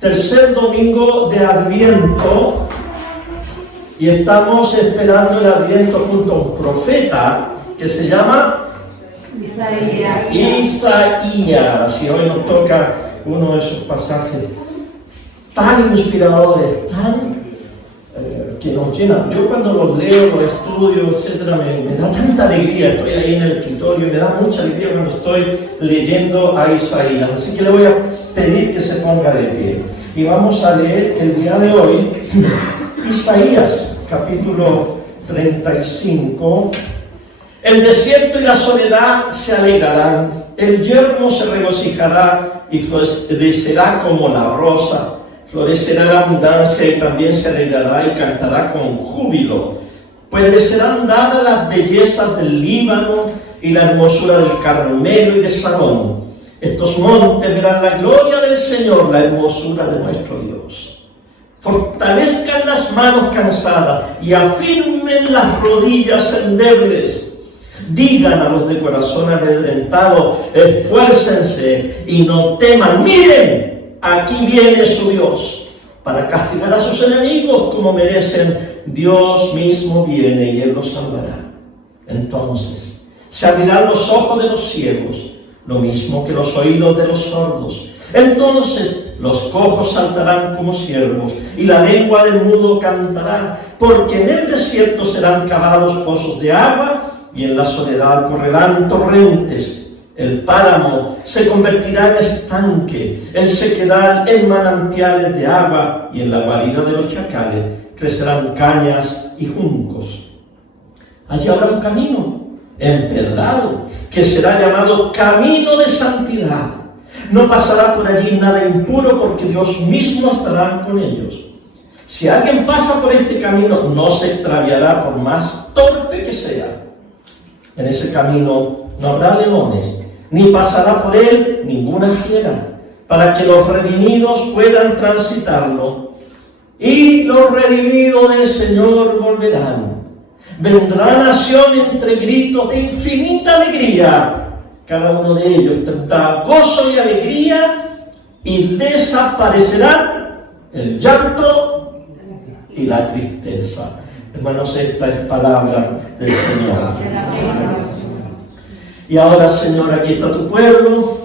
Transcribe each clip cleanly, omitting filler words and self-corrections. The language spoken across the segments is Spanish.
tercer domingo de Adviento y estamos esperando el Adviento junto a un profeta que se llama Isaías. Y hoy nos toca uno de esos pasajes tan inspiradores, que nos llenan. Yo cuando los leo, los estudio, etcétera, me da tanta alegría. Estoy ahí en el escritorio y me da mucha alegría cuando estoy leyendo a Isaías. Así que le voy a pedir que se ponga de pie. Y vamos a leer el día de hoy Isaías, capítulo 35. El desierto y la soledad se alegrarán, el yermo se regocijará y florecerá como la rosa. Florecerá la abundancia y también se alegrará y cantará con júbilo, pues le serán dadas las bellezas del Líbano y la hermosura del Carmelo y de Sarón. Estos montes verán la gloria del Señor, la hermosura de nuestro Dios. Fortalezcan las manos cansadas y afirmen las rodillas endebles. Digan a los de corazón amedrentado, esfuércense y no teman. Miren, aquí viene su Dios para castigar a sus enemigos como merecen. Dios mismo viene y Él los salvará. Entonces se abrirán los ojos de los ciegos, lo mismo que los oídos de los sordos. Entonces los cojos saltarán como ciervos y la lengua del mudo cantará, porque en el desierto serán cavados pozos de agua y en la soledad correrán torrentes. El páramo se convertirá en estanque, el sequedal en manantiales de agua, y en la guarida de los chacales crecerán cañas y juncos. Allí habrá un camino empedrado, que será llamado camino de santidad. No pasará por allí nada impuro, porque Dios mismo estará con ellos. Si alguien pasa por este camino, no se extraviará por más torpe que sea. En ese camino no habrá leones, ni pasará por él ninguna fiera, para que los redimidos puedan transitarlo. Y los redimidos del Señor volverán. Vendrá nación entre gritos de infinita alegría. Cada uno de ellos tendrá gozo y alegría, y desaparecerán el llanto y la tristeza. Hermanos, esta es palabra del Señor. Y ahora, Señor, aquí está tu pueblo.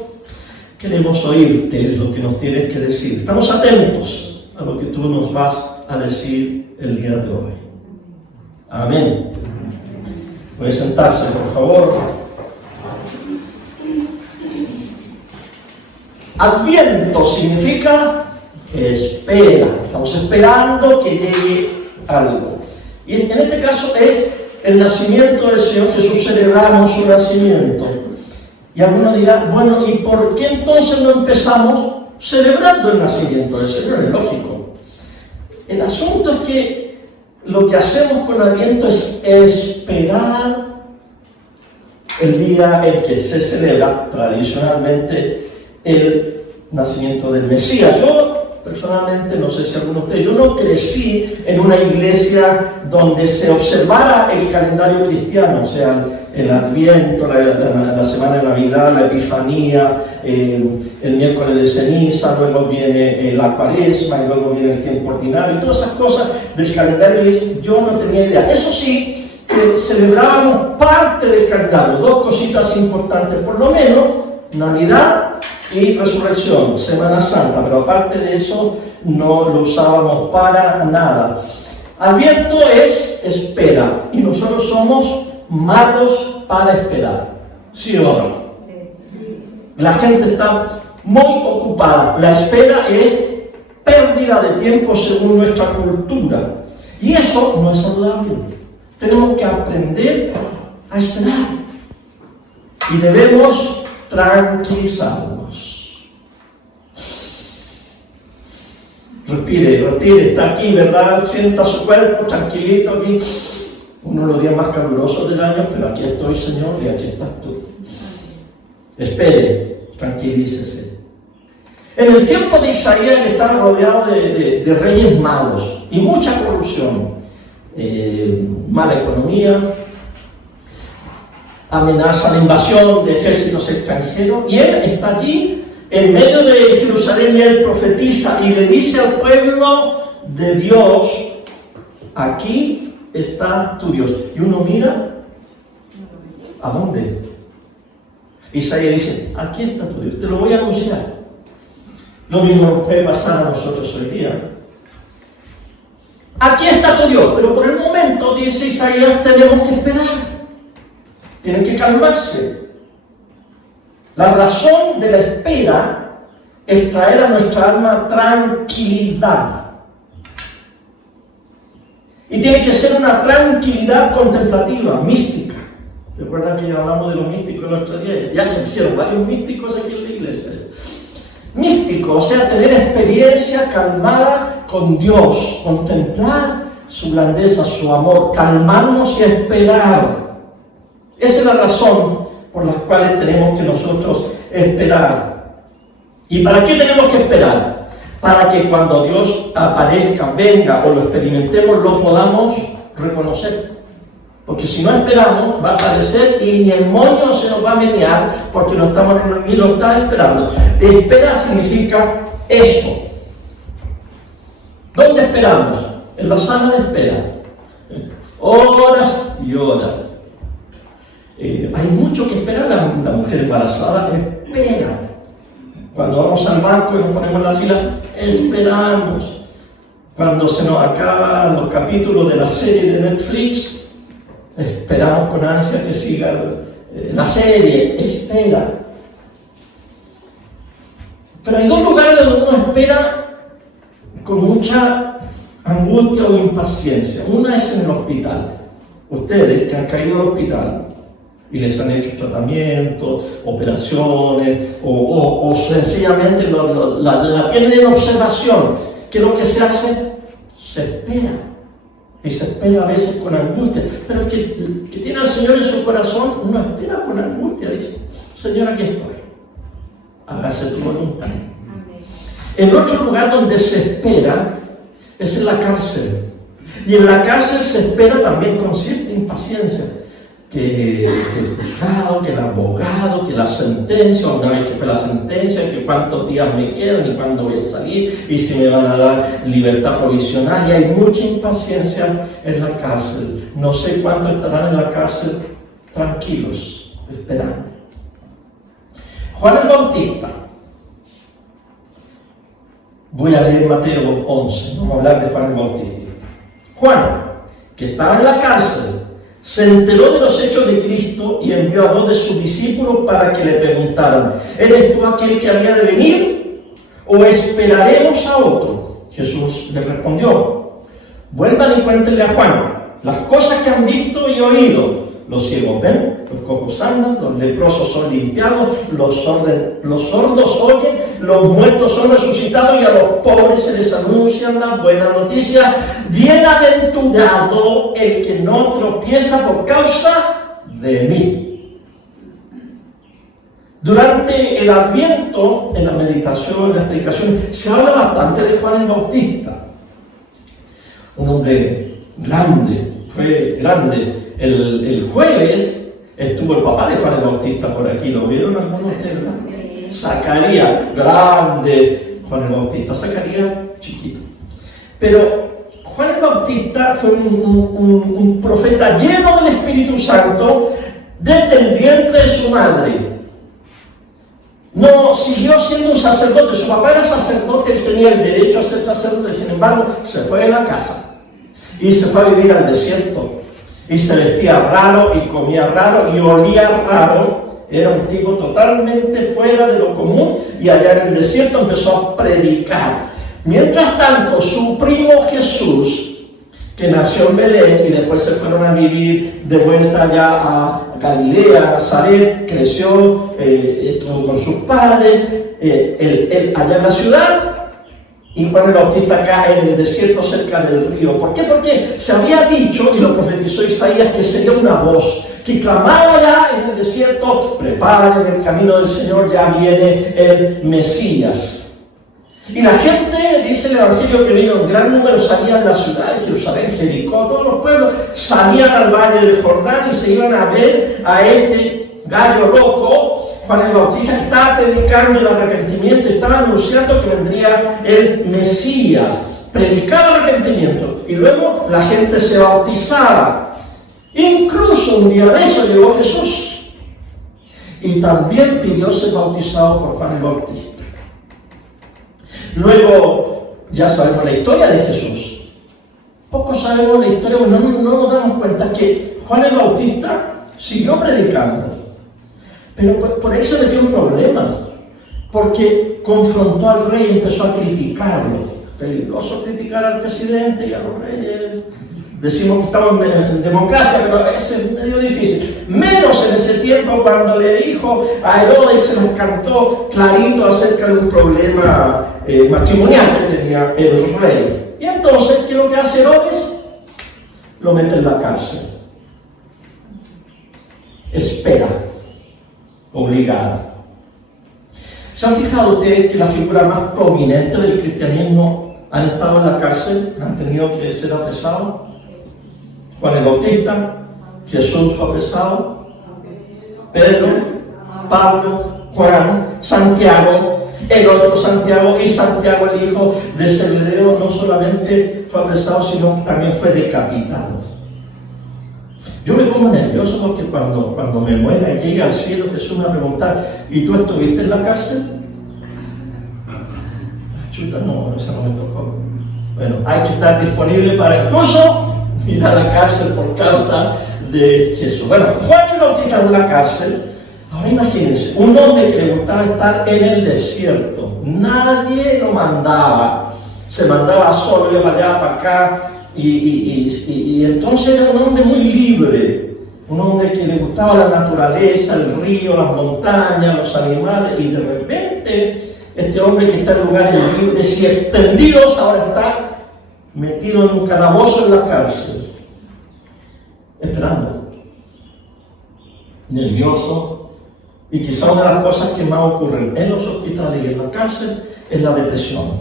Queremos oírte, es lo que nos tienes que decir. Estamos atentos a lo que tú nos vas a decir el día de hoy. Amén. Puede sentarse, por favor. Adviento significa espera. Estamos esperando que llegue algo. Y en este caso es el nacimiento del Señor Jesús. Celebramos su nacimiento. Y algunos dirán, bueno, ¿y por qué entonces no empezamos celebrando el nacimiento del Señor? Es lógico. El asunto es que lo que hacemos con Adviento es esperar el día en que se celebra tradicionalmente el nacimiento del Mesías. Yo personalmente, no sé si alguno de ustedes, yo no crecí en una iglesia donde se observara el calendario cristiano, o sea, el Adviento, la semana de Navidad, la Epifanía, el miércoles de ceniza, luego viene la Cuaresma y luego viene el tiempo ordinario, y todas esas cosas del calendario. Yo no tenía idea. Eso sí, que celebrábamos parte del calendario, dos cositas importantes por lo menos: Navidad y Resurrección, Semana Santa, pero aparte de eso no lo usábamos para nada. Adviento es espera, y nosotros somos malos para esperar, ¿sí o no? Sí. La gente está muy ocupada. La espera es pérdida de tiempo según nuestra cultura, y eso no es saludable. Tenemos que aprender a esperar y debemos tranquilizarnos. Respire, está aquí, ¿verdad? Sienta su cuerpo tranquilito aquí. Uno de los días más calurosos del año, pero aquí estoy, Señor, y aquí estás tú. Espere, tranquilícese. En el tiempo de Isaías estaba rodeado de reyes malos y mucha corrupción, mala economía, amenaza de invasión de ejércitos extranjeros, y él está allí en medio de Jerusalén, y él profetiza y le dice al pueblo de Dios: aquí está tu Dios. Y uno mira, ¿a dónde? Isaías dice: aquí está tu Dios, te lo voy a anunciar. Lo mismo nos puede pasar a nosotros hoy día. Aquí está tu Dios, pero por el momento, dice Isaías, tenemos que esperar. Tienen que calmarse. La razón de la espera es traer a nuestra alma tranquilidad. Y tiene que ser una tranquilidad contemplativa, mística. Recuerdan que ya hablamos de los místicos el otro día. Ya se hicieron varios místicos aquí en la iglesia. Místico, o sea, tener experiencia calmada con Dios, contemplar su grandeza, su amor, calmarnos y esperar. Esa es la razón por la cual tenemos que nosotros esperar. ¿Y para qué tenemos que esperar? Para que cuando Dios aparezca, venga o lo experimentemos, lo podamos reconocer. Porque si no esperamos, va a aparecer y ni el moño se nos va a menear porque no estamos ni lo está esperando. Espera significa eso. ¿Dónde esperamos? En la sala de espera. Horas y horas. Hay mucho que esperar. La mujer embarazada espera. Cuando vamos al banco y nos ponemos en la fila, esperamos. Cuando se nos acaban los capítulos de la serie de Netflix, esperamos con ansia que siga la serie. Espera. Pero hay dos lugares donde uno espera con mucha angustia o impaciencia. Una es en el hospital. Ustedes que han caído al hospital y les han hecho tratamientos, operaciones, o sencillamente la tienen en observación, ¿qué es lo que se hace? Se espera. Y se espera a veces con angustia. Pero el que tiene al Señor en su corazón no espera con angustia. Dice: Señor, aquí estoy. Hágase tu voluntad. En otro lugar donde se espera es en la cárcel. Y en la cárcel se espera también con cierta impaciencia. Que el juzgado, que el abogado, que la sentencia, una vez que fue la sentencia, que cuántos días me quedan y cuándo voy a salir, y si me van a dar libertad provisional. Y hay mucha impaciencia en la cárcel. No sé cuántos estarán en la cárcel tranquilos, esperando. Juan el Bautista. Voy a leer Mateo 11, vamos a hablar de Juan el Bautista. Juan, que estaba en la cárcel, se enteró de los hechos de Cristo y envió a 2 de sus discípulos para que le preguntaran: ¿eres tú aquel que había de venir o esperaremos a otro? Jesús les respondió: vuelvan y cuéntenle a Juan las cosas que han visto y oído. Los ciegos ven, los cojos andan, los leprosos son limpiados, los sordos oyen, los muertos son resucitados y a los pobres se les anuncian la buena noticia. Bienaventurado el que no tropieza por causa de mí. Durante el Adviento, en la meditación, en la predicación, se habla bastante de Juan el Bautista. Un hombre grande, fue grande. El jueves estuvo el papá de Juan el Bautista por aquí. ¿Lo vieron algunos de ustedes? Sí. Zacarías, grande. Juan el Bautista, Zacarías, chiquito. Pero Juan el Bautista fue un profeta lleno del Espíritu Santo desde el vientre de su madre. No siguió siendo un sacerdote. Su papá era sacerdote, él tenía el derecho a ser sacerdote. Sin embargo, se fue de la casa y se fue a vivir al desierto. Y se vestía raro y comía raro y olía raro. Era un tipo totalmente fuera de lo común, y allá en el desierto empezó a predicar. Mientras tanto, su primo Jesús, que nació en Belén y después se fueron a vivir de vuelta allá a Galilea, a Nazaret, creció, estuvo con sus padres, él allá en la ciudad. Y Juan el Bautista cae en el desierto cerca del río. ¿Por qué? Porque se había dicho, y lo profetizó Isaías, que sería una voz que clamaba ya en el desierto: preparen el camino del Señor, ya viene el Mesías. Y la gente, dice el Evangelio, que vino en gran número, salía de la ciudad de Jerusalén, Jericó, todos los pueblos salían al valle del Jordán y se iban a ver a este gallo loco, Juan el Bautista estaba predicando el arrepentimiento, estaba anunciando que vendría el Mesías. Predicaba arrepentimiento y luego la gente se bautizaba. Incluso un día de eso llegó Jesús y también pidió ser bautizado por Juan el Bautista. Luego ya sabemos la historia de Jesús. Poco sabemos la historia, no nos damos cuenta que Juan el Bautista siguió predicando, pero por eso le dio un problema, porque confrontó al rey y empezó a criticarlo. Peligroso criticar al presidente y a los reyes. Decimos que estamos en democracia, pero a veces es medio difícil. Menos en ese tiempo cuando le dijo a Herodes, se nos cantó clarito acerca de un problema matrimonial que tenía el rey. Y entonces, ¿qué es lo que hace Herodes? Lo mete en la cárcel. Espera, obligada. ¿Se han fijado ustedes que la figura más prominente del cristianismo han estado en la cárcel? ¿Han tenido que ser apresados? Juan el Bautista, Jesús fue apresado, Pedro, Pablo, Juan, Santiago, el otro Santiago, y Santiago el hijo de Zebedeo no solamente fue apresado, sino que también fue decapitado. Yo me pongo nervioso porque cuando me muera y llegue al cielo, Jesús me va a preguntar: ¿y tú estuviste en la cárcel? Chuta, no, esa no me tocó. Bueno, hay que estar disponible para incluso ir a la cárcel por causa de Jesús. Bueno, Juan el Bautista en la cárcel. Ahora imagínense, un hombre que le gustaba estar en el desierto. Nadie lo mandaba. Se mandaba solo, iba para allá, para acá. Y entonces era un hombre muy libre, un hombre que le gustaba la naturaleza, el río, las montañas, los animales, y de repente este hombre que está en lugares libres y extendidos ahora está metido en un calabozo en la cárcel, esperando, nervioso. Y quizá una de las cosas que más ocurren en los hospitales y en la cárcel es la depresión.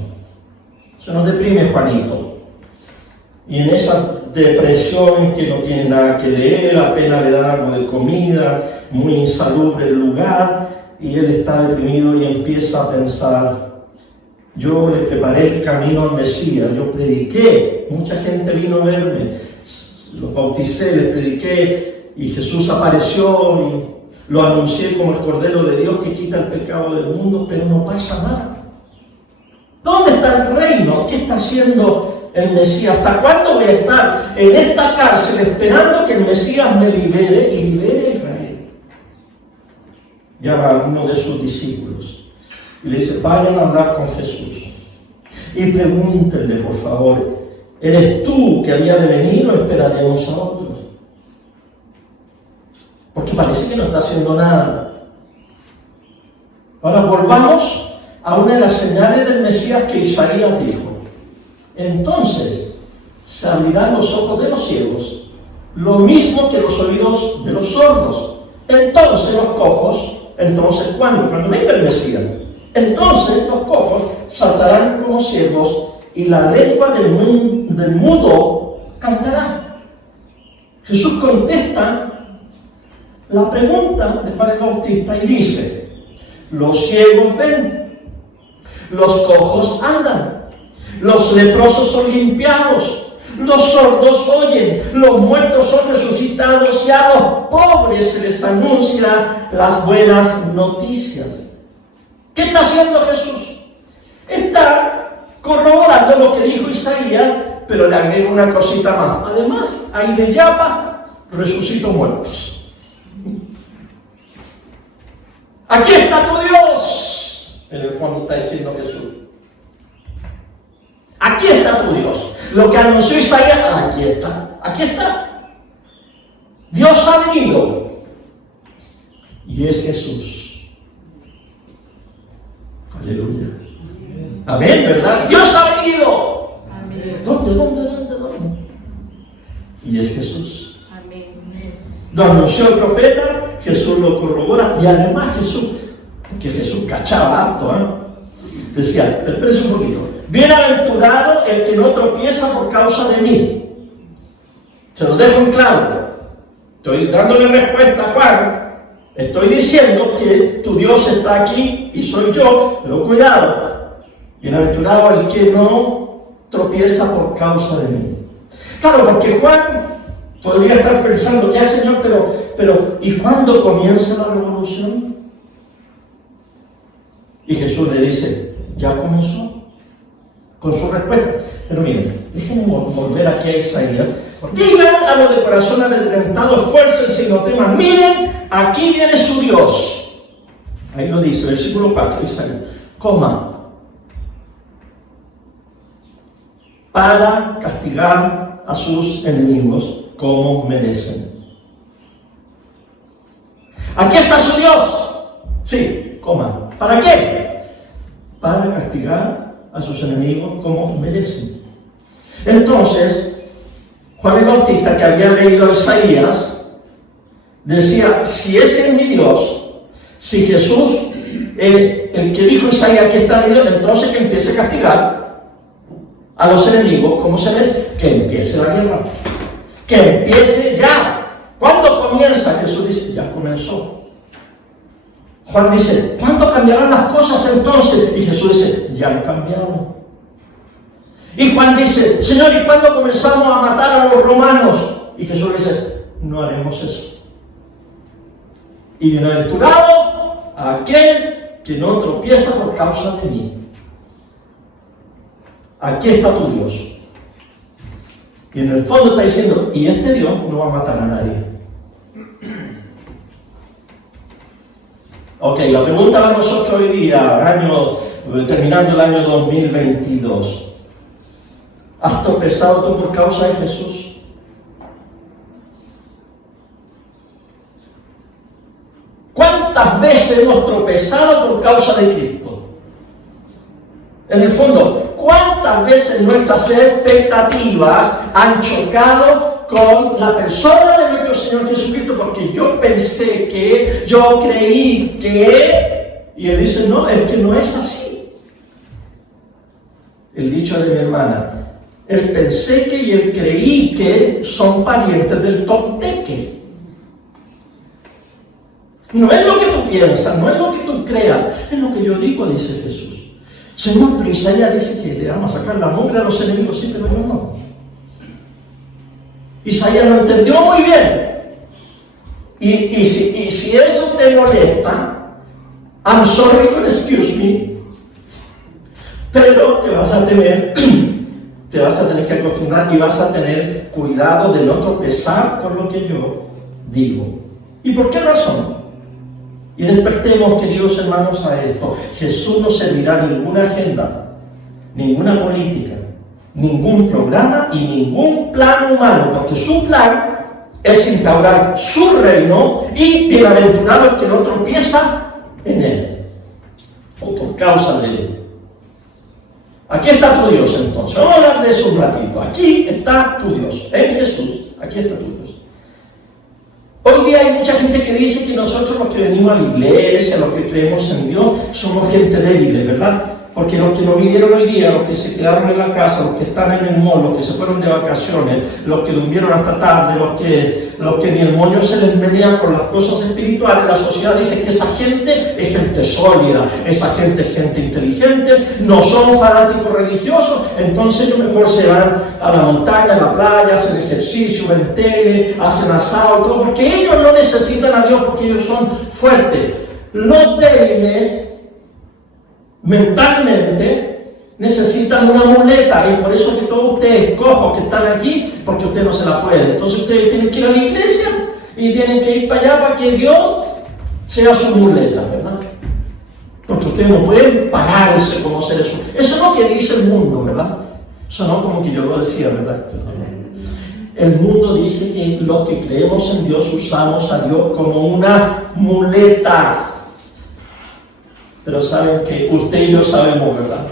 Se nos deprime Juanito. Y en esa depresión que no tiene nada que leer, apenas le dan algo de comida, muy insalubre el lugar, y él está deprimido y empieza a pensar: yo le preparé el camino al Mesías, yo prediqué, mucha gente vino a verme, los bauticé, les prediqué, y Jesús apareció y lo anuncié como el Cordero de Dios que quita el pecado del mundo, pero no pasa nada. ¿Dónde está el reino? ¿Qué está haciendo el Mesías? ¿Hasta cuándo voy a estar en esta cárcel esperando que el Mesías me libere y libere a Israel? Llama a uno de sus discípulos y le dice: vayan a hablar con Jesús y pregúntenle, por favor, ¿eres tú que había de venir o esperaremos a otros? Porque parece que no está haciendo nada. Ahora volvamos a una de las señales del Mesías que Isaías dijo: entonces se abrirán los ojos de los ciegos, lo mismo que los oídos de los sordos. Entonces los cojos, entonces ¿cuándo? Cuando venga el Mesías. Entonces los cojos saltarán como ciervos y la lengua del mudo cantará. Jesús contesta la pregunta de Juan el Bautista y dice: los ciegos ven, los cojos andan, los leprosos son limpiados, los sordos oyen, los muertos son resucitados y a los pobres se les anuncia las buenas noticias. ¿Qué está haciendo Jesús? Está corroborando lo que dijo Isaías, pero le agrega una cosita más. Además, ahí de llama resucitó muertos. Aquí está tu Dios. En el fondo está diciendo Jesús. Aquí está tu Dios. Lo que anunció Isaías, aquí está. Aquí está. Dios ha venido. Y es Jesús. Aleluya. Amén, ¿verdad? Dios ha venido. Amén. ¿Dónde? Y es Jesús. Amén. Lo anunció el profeta, Jesús lo corrobora. Y además Jesús, porque Jesús cachaba harto, decía, espérense un poquito: bienaventurado el que no tropieza por causa de mí. Se lo dejo en claro. Estoy dándole respuesta a Juan. Estoy diciendo que tu Dios está aquí y soy yo, pero cuidado. Bienaventurado el que no tropieza por causa de mí. Claro, porque Juan podría estar pensando, ya Señor, pero ¿y cuándo comienza la revolución? Y Jesús le dice, ya comenzó, con su respuesta. Pero miren, déjenme volver aquí a Isaías. Digan a los de corazón amedrentado, esfuércense y no teman. Miren, aquí viene su Dios. Ahí lo dice, versículo 4, Isaías. Para castigar a sus enemigos como merecen. Aquí está su Dios. Sí, ¿para qué? Para castigar a sus enemigos como merecen. Entonces, Juan el Bautista, que había leído a Isaías, decía, si ese es mi Dios, si Jesús es el que dijo Isaías que está mi Dios, entonces que empiece a castigar a los enemigos, ¿cómo se les? Que empiece la guerra. Que empiece ya. ¿Cuándo comienza? Jesús dice, ya comenzó. Juan dice, ¿cuándo cambiarán las cosas entonces? Y Jesús dice, ya han cambiado. Y Juan dice, Señor, ¿y cuándo comenzamos a matar a los romanos? Y Jesús dice, no haremos eso. Y bienaventurado aquel que no tropieza por causa de mí. Aquí está tu Dios. Y en el fondo está diciendo, y este Dios no va a matar a nadie. Ok, la pregunta para nosotros hoy día, terminando el año 2022. ¿Has tropezado tú por causa de Jesús? ¿Cuántas veces hemos tropezado por causa de Cristo? En el fondo, ¿cuántas veces nuestras expectativas han chocado con la persona de nuestro Señor Jesucristo? Porque yo pensé que, yo creí que, y Él dice, no, es que no es así. El dicho de mi hermana, el pensé que y el creí que son parientes del tonteque. No es lo que tú piensas, no es lo que tú creas, es lo que yo digo, dice Jesús. Señor, pero Isaías dice que le vamos a sacar la mugre a los enemigos, sí, pero yo no. Isaías lo entendió muy bien. Y si eso te molesta, I'm sorry, excuse me, pero te vas a tener que acostumbrar y vas a tener cuidado de no tropezar con lo que yo digo. ¿Y por qué razón? Y despertemos, queridos hermanos, a esto. Jesús no servirá ninguna agenda, ninguna política, ningún programa y ningún plan humano, porque su plan es instaurar su reino y bienaventurado el que no tropieza en él, o por causa de él. Aquí está tu Dios entonces. Vamos a hablar de eso un ratito. Aquí está tu Dios, en Jesús. Aquí está tu Dios. Hoy día hay mucha gente que dice que nosotros los que venimos a la iglesia, los que creemos en Dios, somos gente débil, ¿verdad? Porque los que no vinieron hoy día, los que se quedaron en la casa, los que están en el mall, los que se fueron de vacaciones, los que durmieron hasta tarde, los que ni el moño se les menea por las cosas espirituales, la sociedad dice que esa gente es gente sólida, esa gente es gente inteligente, no son fanáticos religiosos, entonces ellos mejor se van a la montaña, a la playa, hacen ejercicio, ven tele, hacen asado, todo, porque ellos no necesitan a Dios, porque ellos son fuertes. Los débiles mentalmente necesitan una muleta, y por eso que todos ustedes cojos que están aquí, porque usted no se la puede. Entonces ustedes tienen que ir a la iglesia y tienen que ir para allá para que Dios sea su muleta, ¿verdad? Porque ustedes no pueden pararse como seres humanos. Eso no que dice el mundo, ¿verdad? Eso no como que yo lo decía, ¿verdad? El mundo dice que los que creemos en Dios usamos a Dios como una muleta. Pero saben que usted y yo sabemos, ¿verdad?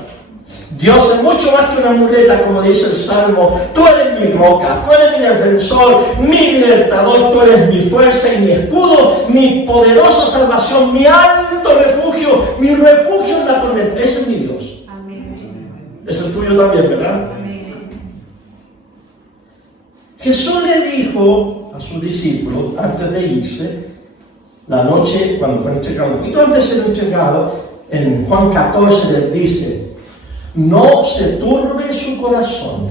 Dios es mucho más que una muleta, como dice el Salmo. Tú eres mi roca, tú eres mi defensor, mi libertador, tú eres mi fuerza y mi escudo, mi poderosa salvación, mi alto refugio, mi refugio en la tormenta. Ese es mi Dios. Amén. Es el tuyo también, ¿verdad? Amén. Jesús le dijo a sus discípulos, antes de irse, la noche cuando fue entregado, un poquito antes de ser entregado, en Juan 14 les dice, no se turbe su corazón.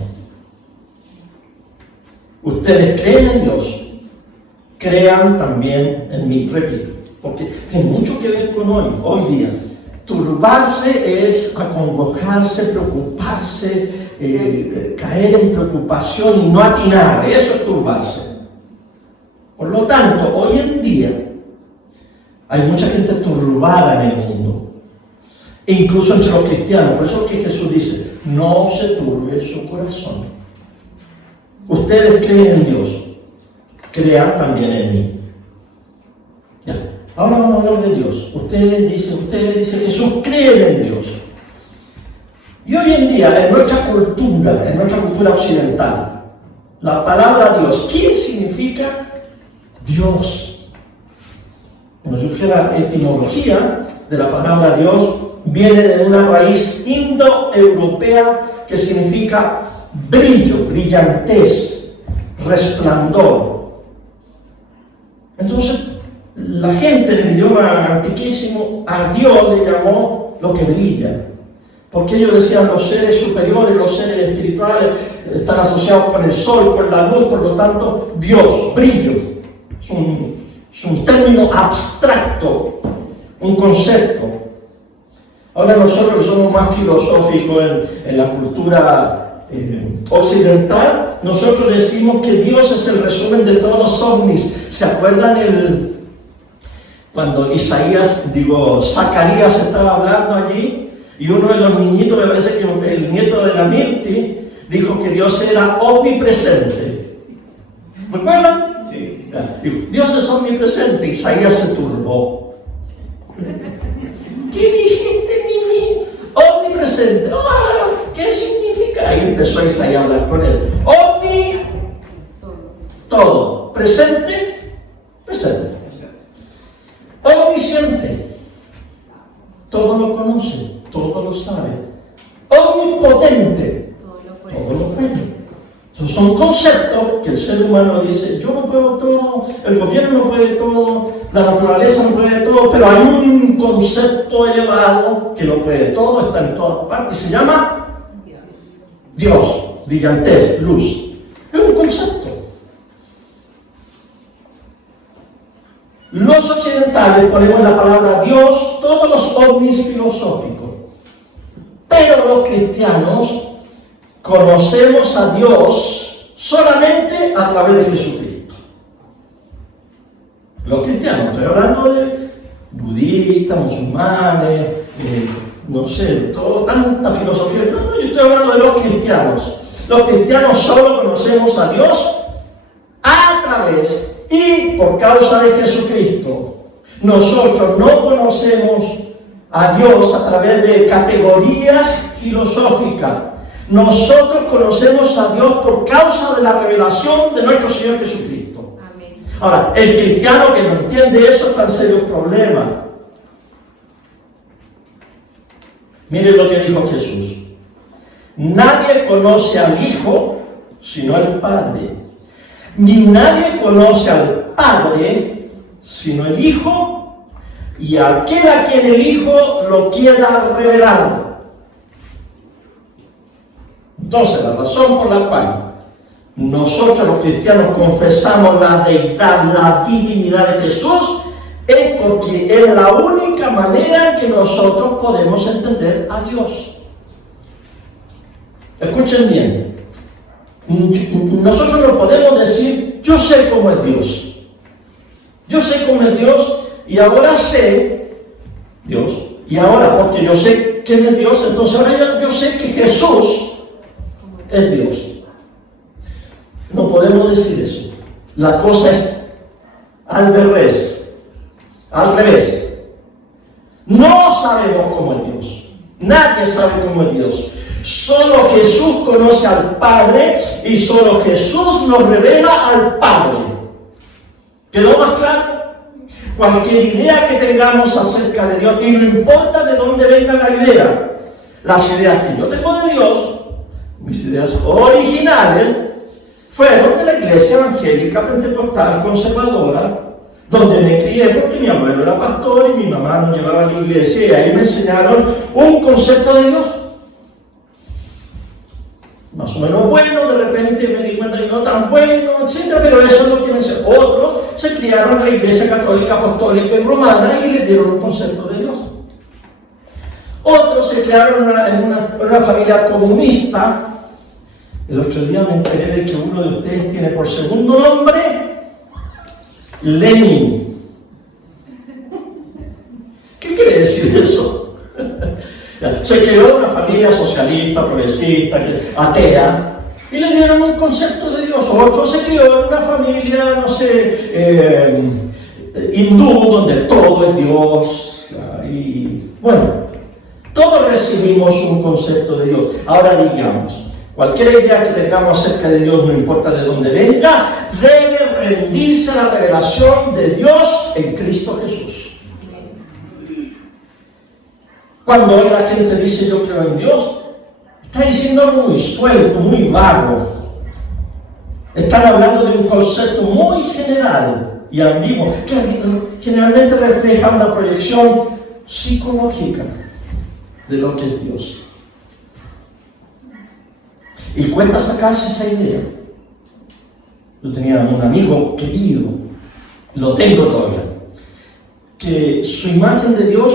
Ustedes creen en Dios, crean también en mí, repito, porque tiene mucho que ver con hoy día. Turbarse es acongojarse, preocuparse, caer en preocupación y no atinar, eso es turbarse. Por lo tanto, hoy en día hay mucha gente turbada en el mundo, e incluso entre los cristianos. Por eso que Jesús dice, no se turbe su corazón. Ustedes creen en Dios, crean también en mí. Ya. Ahora vamos a hablar de Dios. Ustedes dicen, Jesús cree en Dios. Y hoy en día, en nuestra cultura occidental, la palabra Dios, ¿qué significa Dios? Bueno, yo fui a la etimología de la palabra Dios, viene de una raíz indoeuropea que significa brillo, brillantez, resplandor. Entonces, la gente en el idioma antiquísimo a Dios le llamó lo que brilla, porque ellos decían los seres superiores, los seres espirituales están asociados con el sol, con la luz, por lo tanto Dios, brillo, es un término abstracto, un concepto. Ahora nosotros que somos más filosóficos en la cultura occidental, nosotros decimos que Dios es el resumen de todos los ovnis. ¿Se acuerdan cuando Zacarías estaba hablando allí? Y uno de los niñitos, me parece que el nieto de la Mirti, dijo que Dios era omnipresente. ¿Me acuerdan? Sí. Dios es omnipresente. Isaías se turbó. ¿Qué dijiste, niño? Omnipresente. ¿Qué significa? Ahí empezó Isaías a hablar con él. Omni, todo. Presente, presente. Omnisciente, todo lo conoce, todo lo sabe. Omnipotente, todo lo puede. Entonces son conceptos que el ser humano dice, yo no puedo todo, el gobierno no puede todo, la naturaleza no puede todo, pero hay un concepto elevado que lo puede todo, está en todas partes, se llama Dios, brillantez, luz. Es un concepto. Los occidentales ponemos la palabra Dios, todos los ovnis filosóficos, pero los cristianos conocemos a Dios solamente a través de Jesucristo. Los cristianos, estoy hablando de budistas, musulmanes, no sé, tanta filosofía. No, yo estoy hablando de los cristianos. Los cristianos solo conocemos a Dios a través y por causa de Jesucristo. Nosotros no conocemos a Dios a través de categorías filosóficas. Nosotros conocemos a Dios por causa de la revelación de nuestro Señor Jesucristo. Amén. Ahora, el cristiano que no entiende eso está en serio problema. Miren lo que dijo Jesús. Nadie conoce al Hijo sino al Padre. Ni nadie conoce al Padre sino el Hijo y aquel a quien el Hijo lo quiera revelar. Entonces, la razón por la cual nosotros los cristianos confesamos la deidad, la divinidad de Jesús, es porque es la única manera en que nosotros podemos entender a Dios. Escuchen bien. Nosotros no podemos decir, yo sé cómo es Dios. Yo sé cómo es Dios y ahora sé Dios. Y ahora, porque yo sé quién es Dios, entonces ahora yo sé que Jesús es Dios. No podemos decir eso. La cosa es al revés. Al revés. No sabemos cómo es Dios. Nadie sabe cómo es Dios. Solo Jesús conoce al Padre y solo Jesús nos revela al Padre. ¿Quedó más claro? Cualquier idea que tengamos acerca de Dios, y no importa de dónde venga la idea, las ideas que yo tengo de Dios, mis ideas originales, fueron de la iglesia evangélica pentecostal conservadora donde me crié, porque mi abuelo era pastor y mi mamá nos llevaba a la iglesia, y ahí me enseñaron un concepto de Dios. Más o menos bueno, de repente me di cuenta que no tan bueno, etc. Pero eso es lo que me enseñó. Otros se criaron en la iglesia católica, apostólica y romana y le dieron un concepto de Dios. Otros se criaron en una familia comunista. El otro día me enteré de que uno de ustedes tiene por segundo nombre Lenin. ¿Qué quiere decir eso? Se crió en una familia socialista, progresista, atea, y le dieron un concepto de Dios. Otro se crió en una familia, no sé, hindú, donde todo es Dios. Y bueno, todos recibimos un concepto de Dios. Ahora digamos, cualquier idea que tengamos acerca de Dios, no importa de dónde venga, debe rendirse a la revelación de Dios en Cristo Jesús. Cuando hoy la gente dice yo creo en Dios, está diciendo algo muy suelto, muy vago. Están hablando de un concepto muy general y ambiguo, que generalmente refleja una proyección psicológica de lo que es Dios. Y cuesta sacarse esa idea. Yo tenía un amigo querido, lo tengo todavía, que su imagen de Dios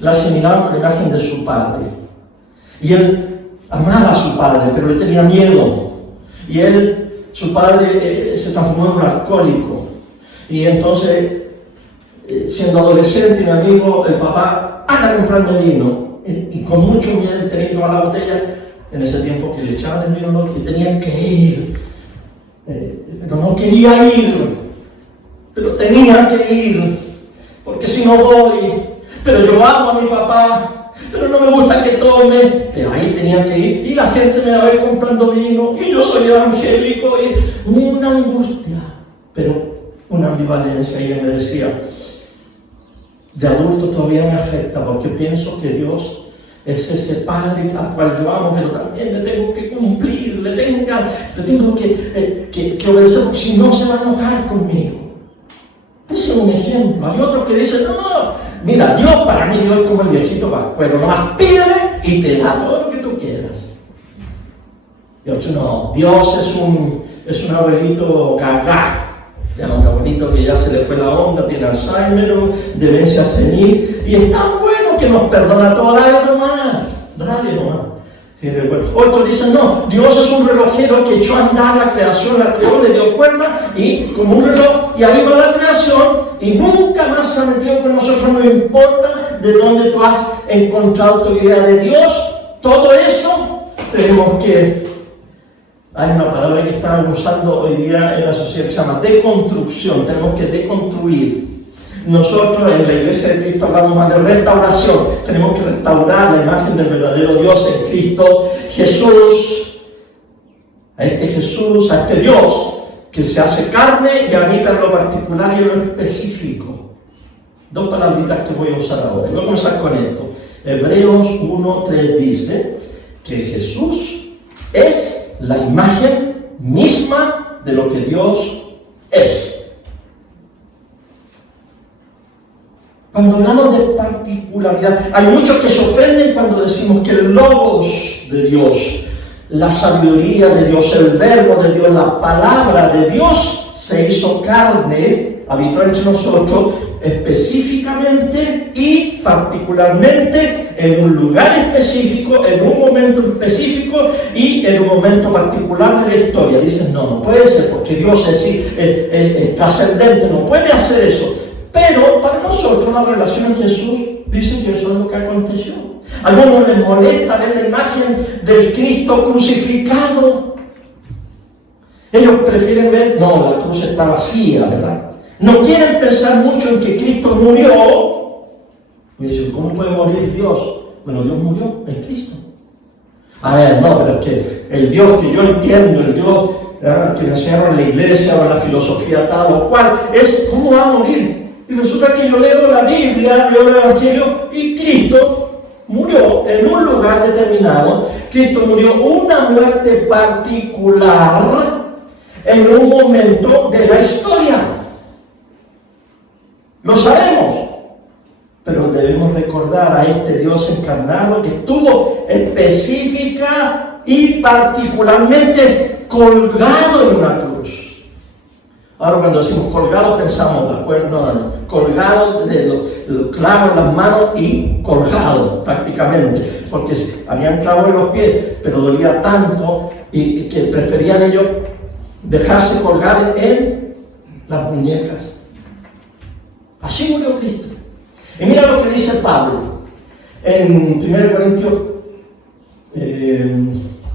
la asimilaba con la imagen de su padre. Y él amaba a su padre, pero le tenía miedo. Y su padre se transformó en un alcohólico. Y entonces, siendo adolescente, mi amigo, el papá, anda comprando vino. Y con mucho miedo, teniendo a la botella, en ese tiempo que le echaban el vino, que tenían que ir. Pero no quería ir. Pero tenía que ir. Porque si no voy. Pero yo amo a mi papá, pero no me gusta que tome, pero ahí tenía que ir, y la gente me va a ir comprando vino, y yo soy evangélico, y una angustia, pero una ambivalencia, y él me decía, de adulto todavía me afecta, porque pienso que Dios es ese Padre al cual yo amo, pero también le tengo que cumplir, le tengo que obedecer, porque si no se va a enojar conmigo. Ese es un ejemplo. Hay otros que dicen, no, mira, Dios, para mí Dios es como el viejito pascuero, nomás pídele y te da todo lo que tú quieras. Y otros no, Dios es un abuelito gaga, un abuelito que ya se le fue la onda, tiene Alzheimer, demencia senil, y es tan bueno que nos perdona todo, dale nomás. Otros dicen, no, Dios es un relojero que echó a andar la creación, la creó, le dio cuerda, y como un reloj, y arriba la creación, y nunca más se ha metido con nosotros, no importa de dónde tú has encontrado tu idea de Dios, todo eso tenemos que... Hay una palabra que están usando hoy día en la sociedad que se llama deconstrucción, tenemos que deconstruir. Nosotros en la Iglesia de Cristo hablamos más de restauración. Tenemos que restaurar la imagen del verdadero Dios en Cristo Jesús. A este Jesús, a este Dios que se hace carne y habita en lo particular y en lo específico. Dos palabritas que voy a usar ahora. Y voy a comenzar con esto. Hebreos 1:3 dice que Jesús es la imagen misma de lo que Dios es. Cuando hablamos de particularidad, hay muchos que se ofenden cuando decimos que el logos de Dios, la sabiduría de Dios, el verbo de Dios, la palabra de Dios se hizo carne, habitó entre nosotros específicamente y particularmente en un lugar específico, en un momento específico y en un momento particular de la historia. Dicen, no puede ser porque Dios es trascendente, no puede hacer eso. Pero para nosotros la relación en Jesús dice que eso es lo que aconteció. A algunos les molesta ver la imagen del Cristo crucificado. Ellos prefieren ver, no, la cruz está vacía, ¿verdad? No quieren pensar mucho en que Cristo murió. Y dicen, ¿cómo puede morir Dios? Bueno, Dios murió en Cristo. A ver, no, pero es que el Dios que yo entiendo, el Dios que me enseñaron en la iglesia o en la filosofía tal o cual, es ¿cómo va a morir? Y resulta que yo leo la Biblia, leo el Evangelio y Cristo murió en un lugar determinado. Cristo murió una muerte particular en un momento de la historia. Lo sabemos. Pero debemos recordar a este Dios encarnado que estuvo específica y particularmente colgado en una cruz. Ahora cuando decimos colgado pensamos, ¿de acuerdo? No, colgado de los clavos en las manos y colgado prácticamente, porque habían clavos en los pies, pero dolía tanto y que preferían ellos dejarse colgar en las muñecas. Así murió Cristo. Y mira lo que dice Pablo en 1 Corintios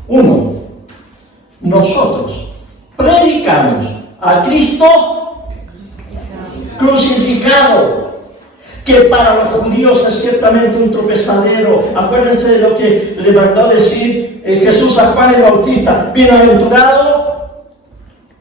1. Nosotros predicamos a Cristo crucificado, que para los judíos es ciertamente un tropezadero. Acuérdense de lo que le mandó a decir Jesús a Juan el Bautista: bienaventurado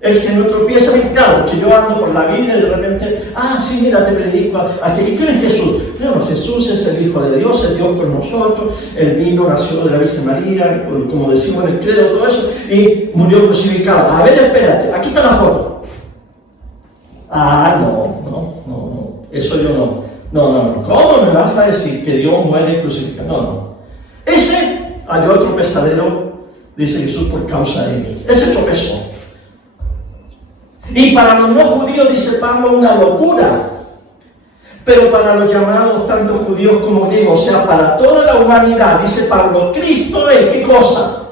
el que no tropieza. Claro, que yo ando por la vida y de repente, sí, mira, te predico ¿y quién es Jesús? Bueno, Jesús es el Hijo de Dios, es Dios con nosotros. Él vino, nació de la Virgen María, como decimos en el credo, todo eso, y murió crucificado. A ver, espérate, aquí está la foto. No, eso yo no. No. ¿Cómo me vas a decir que Dios muere crucificado? No. Ese halló tropezadero, dice Jesús, por causa de mí. Ese tropezó. Y para los no judíos, dice Pablo, una locura. Pero para los llamados, tanto judíos como griegos, o sea, para toda la humanidad, dice Pablo, Cristo es, ¿qué cosa?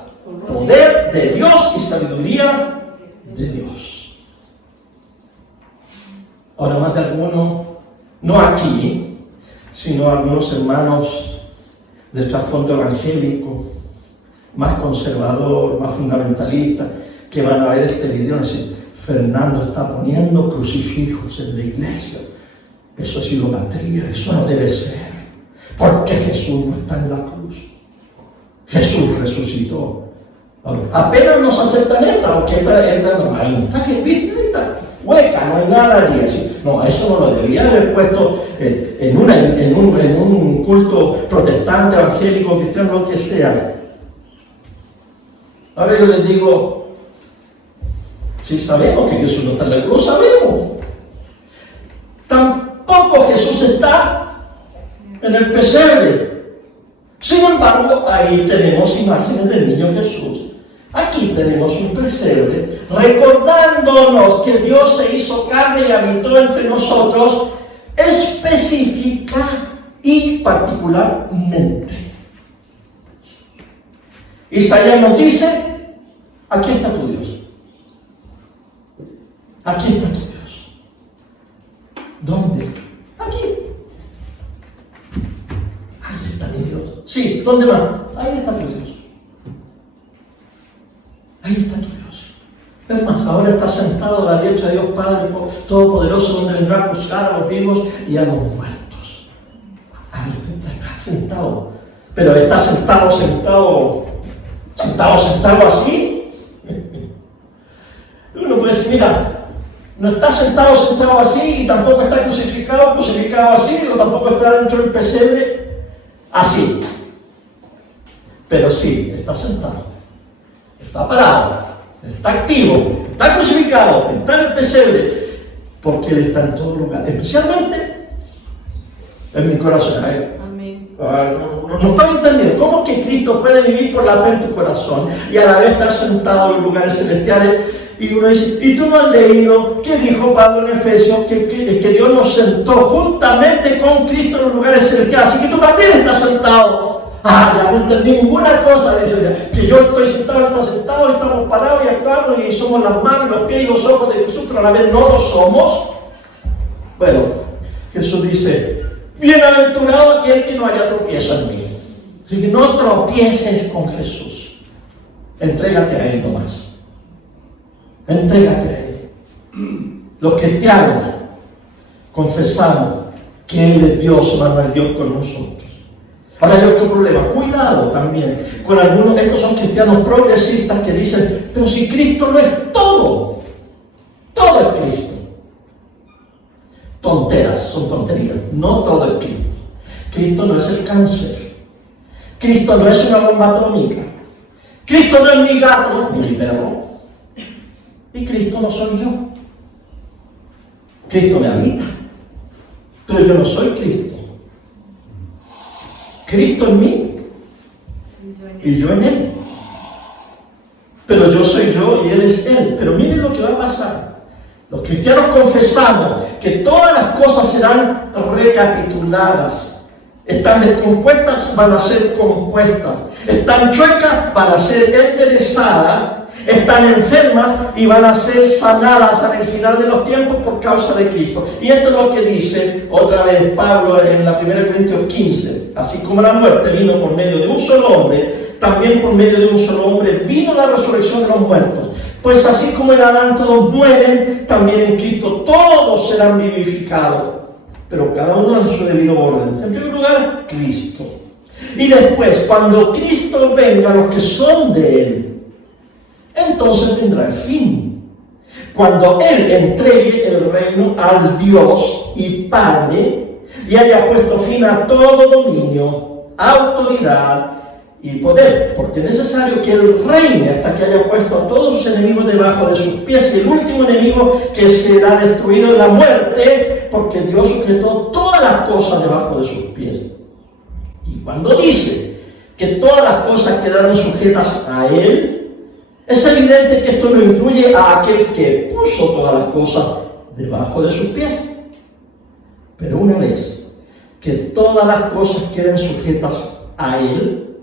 Poder de Dios y sabiduría de Dios. Ahora, más de algunos, no aquí, sino algunos hermanos de trasfondo evangélico, más conservador, más fundamentalista, que van a ver este video y decir: Fernando está poniendo crucifijos en la iglesia. Eso es idolatría, eso no debe ser. Porque Jesús no está en la cruz. Jesús resucitó. Apenas nos aceptan esta, porque esta no hay. Está que está hueca, no hay nada allí. Así. No, eso no lo debía haber puesto en un culto protestante, evangélico, cristiano, lo que sea. Ahora yo les digo, si sabemos que Jesús no está en la cruz, sabemos. Tampoco Jesús está en el pesebre. Sin embargo, ahí tenemos imágenes del niño Jesús. Aquí tenemos un pesebre recordándonos que Dios se hizo carne y habitó entre nosotros específica y particularmente. Isaías nos dice: aquí está tu Dios. Aquí está tu Dios. ¿Dónde? Aquí. Ahí está mi Dios. Sí, ¿dónde más? Ahí está tu Dios. Ahí está tu Dios. Es más, ahora está sentado a la derecha de Dios Padre Todopoderoso, donde vendrá a juzgar a los vivos y a los muertos. Ahí está sentado. Pero está sentado así. Uno puede decir: mira, no está sentado así, y tampoco está crucificado así, o tampoco está dentro del pesebre así. Pero sí, está sentado, está parado, está activo, está crucificado, está en el pesebre, porque Él está en todo lugar, especialmente en mi corazón. Amén. No estoy entendiendo cómo que Cristo puede vivir por la fe en tu corazón y a la vez estar sentado en los lugares celestiales. Y uno dice: ¿y tú no has leído qué dijo Pablo en Efesios? Que Dios nos sentó juntamente con Cristo en los lugares celestiales. Así que tú también estás sentado. Ya no entendí ninguna cosa. Dice que yo estoy sentado, él está sentado, y estamos parados y actuamos y somos las manos, los pies y los ojos de Jesús, pero a la vez no lo somos. Bueno, Jesús dice: bienaventurado aquel que no haya tropiezo en mí. Así que no tropieces con Jesús. Entrégate a Él nomás. Entrégate a Él. Los cristianos confesamos que Él es Dios, no es Dios con nosotros. Ahora hay otro problema. Cuidado también con algunos. Estos son cristianos progresistas que dicen: pero si Cristo no es todo, todo es Cristo. Tonteras, son tonterías. No todo es Cristo. Cristo no es el cáncer. Cristo no es una bomba atómica. Cristo no es mi gato ni mi perro. Y Cristo no soy yo. Cristo me habita. Pero yo no soy Cristo. Cristo en mí y yo en Él. Pero yo soy yo y Él es Él. Pero miren lo que va a pasar. Los cristianos confesamos que todas las cosas serán recapituladas. Están descompuestas, van a ser compuestas. Están chuecas, van a ser enderezadas. Están enfermas y van a ser sanadas en el final de los tiempos por causa de Cristo. Y esto es lo que dice otra vez Pablo en la 1 Corintios 15. Así como la muerte vino por medio de un solo hombre, también por medio de un solo hombre vino la resurrección de los muertos. Pues así como en Adán todos mueren, también en Cristo todos serán vivificados. Pero cada uno en su debido orden. En primer lugar, Cristo. Y después, cuando Cristo venga, los que son de Él, entonces vendrá el fin. Cuando Él entregue el reino al Dios y Padre y haya puesto fin a todo dominio, autoridad y poder, porque es necesario que Él reine hasta que haya puesto a todos sus enemigos debajo de sus pies, y el último enemigo que será destruido es la muerte, porque Dios sujetó todas las cosas debajo de sus pies. Y cuando dice que todas las cosas quedaron sujetas a Él, es evidente que esto no incluye a aquel que puso todas las cosas debajo de sus pies. Pero una vez que todas las cosas queden sujetas a Él,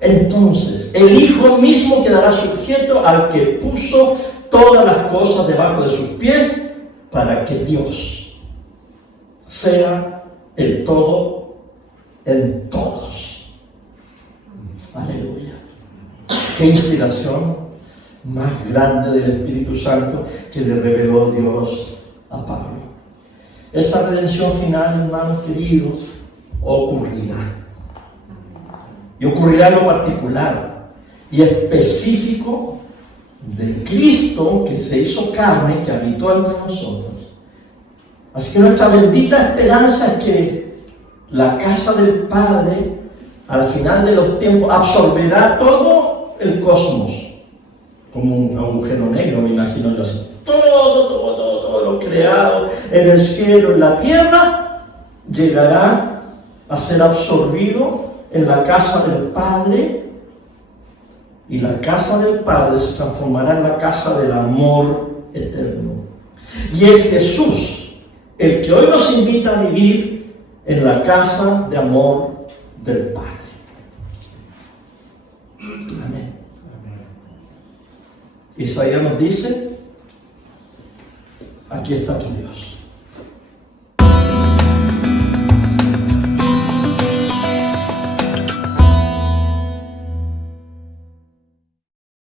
entonces el Hijo mismo quedará sujeto al que puso todas las cosas debajo de sus pies, para que Dios sea el todo en todos. Aleluya. Qué inspiración más grande del Espíritu Santo que le reveló Dios a Pablo. Esa redención final, hermanos queridos, ocurrirá. Y ocurrirá en lo particular y específico de Cristo que se hizo carne, que habitó entre nosotros. Así que nuestra bendita esperanza es que la casa del Padre, al final de los tiempos, absorberá todo el cosmos, como un agujero negro, me imagino yo así. Todo lo creado en el cielo, en la tierra, llegará a ser absorbido en la casa del Padre, y la casa del Padre se transformará en la casa del amor eterno. Y es Jesús el que hoy nos invita a vivir en la casa de amor del Padre. Amén. Isaías nos dice: aquí está tu Dios.